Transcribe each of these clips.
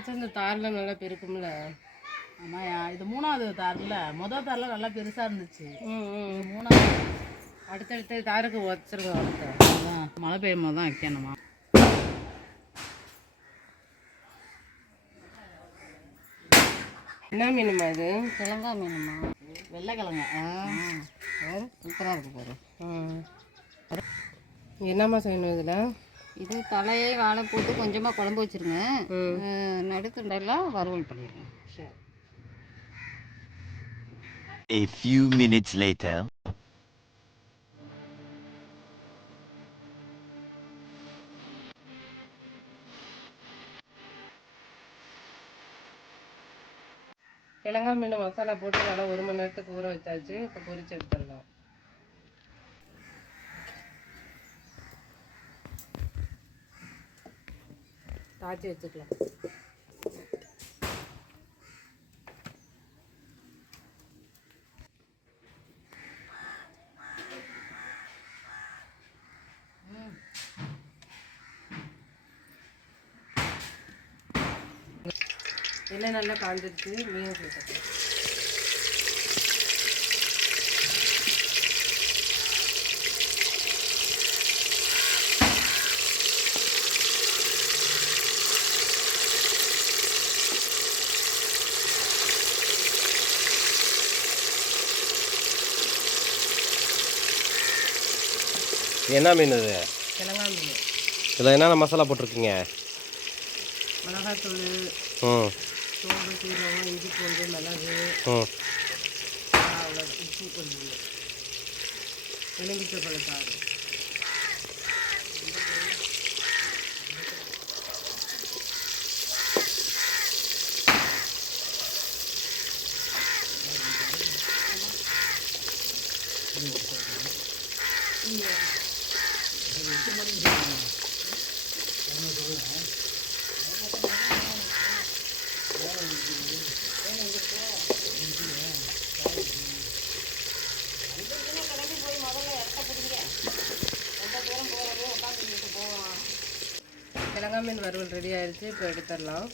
வச்சா இந்த தாரில் நல்லா பெருக்கும்ல. ஆமாம், இது 3வது தாரில். மொதல் தாரில் நல்லா பெருசாக இருந்துச்சு. ம் 3வது அடுத்தடுத்த தாருக்கு வச்சிருக்கோம். அடுத்த அதான் மழை பெய்யும் போது தான் வைக்கணுமா. என்ன மீனுமா இது? கிழங்கா மீனுமா? வெள்ளை கிழங்கா. வேறு சூப்பராக இருக்குது பாரு. என்னம்மா செய்யணும் இதில்? இது தலையை வாழை போட்டு கொஞ்சமாக குழம்பு வச்சுருங்க. நடுத்துண்டெல்லாம் வறுவல் பண்ணிடுங்க. சரி. A few minutes later. கிழங்கா மீன் மசாலா போட்டு நல்லா 1 மணி நேரத்துக்கு ஊற வச்சாச்சு. இப்போ பொரிச்சு எடுத்துடலாம். தாச்சி வச்சுக்கலாம். எண்ணெய் நல்லா காஞ்சிருச்சு. மீன் சேர்த்துக்கலாம். என்ன மீன் இது? கிழங்கா மீன். இதில் என்னென்ன மசாலா போட்டிருக்கீங்க? மிளகாத்தூள், சோம்பு, சீரகம், இஞ்சி பூண்டு, மிளகு, அவ்வளோ உப்பு, கொஞ்சம் எலுமிச்சை பழத்தாறு. கிழங்கா மீன் வறுவல் ரெடி ஆயிடுச்சு. இப்போ எடுத்துடலாம்.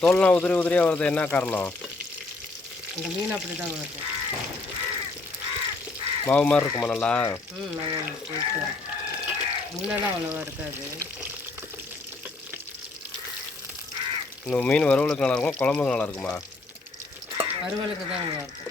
தோல்லாம் உதிரி உதிரியாக வருது, என்ன காரணம்? அந்த மீன் அப்படி தான் வருது. மாவு மாதிரி இருக்குமா நல்லா? நல்லா டேஸ்ட்டாக. முன்னெல்லாம் அவ்வளோவா இருக்காது. இந்த மீன் வறுவலுக்கு நல்லா இருக்குமா, குழம்புக்கு நல்லா இருக்குமா? வறுவலுக்கு தான் நல்லா இருக்கும்.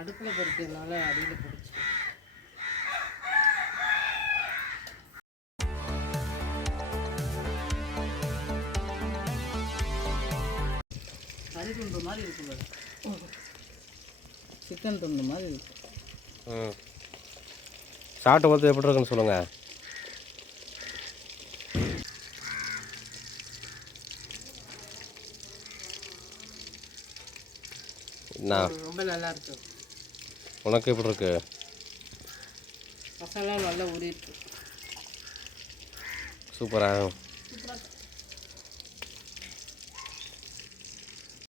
அடுப்பில் பொரிக்கிறதுனால அடியில் பிடிச்சி. கறி துண்டு மாதிரி இருக்குது. சிக்கன் துண்டு மாதிரி இருக்கு. சாப்பிட்டு பார்த்து எப்படி இருக்குன்னு சொல்லுங்கள். ரொம்ப நல்லா இருக்கு. உனக்கு எப்படி இருக்கு? மசாலா நல்லா ஊறிட்டு சூப்பராக.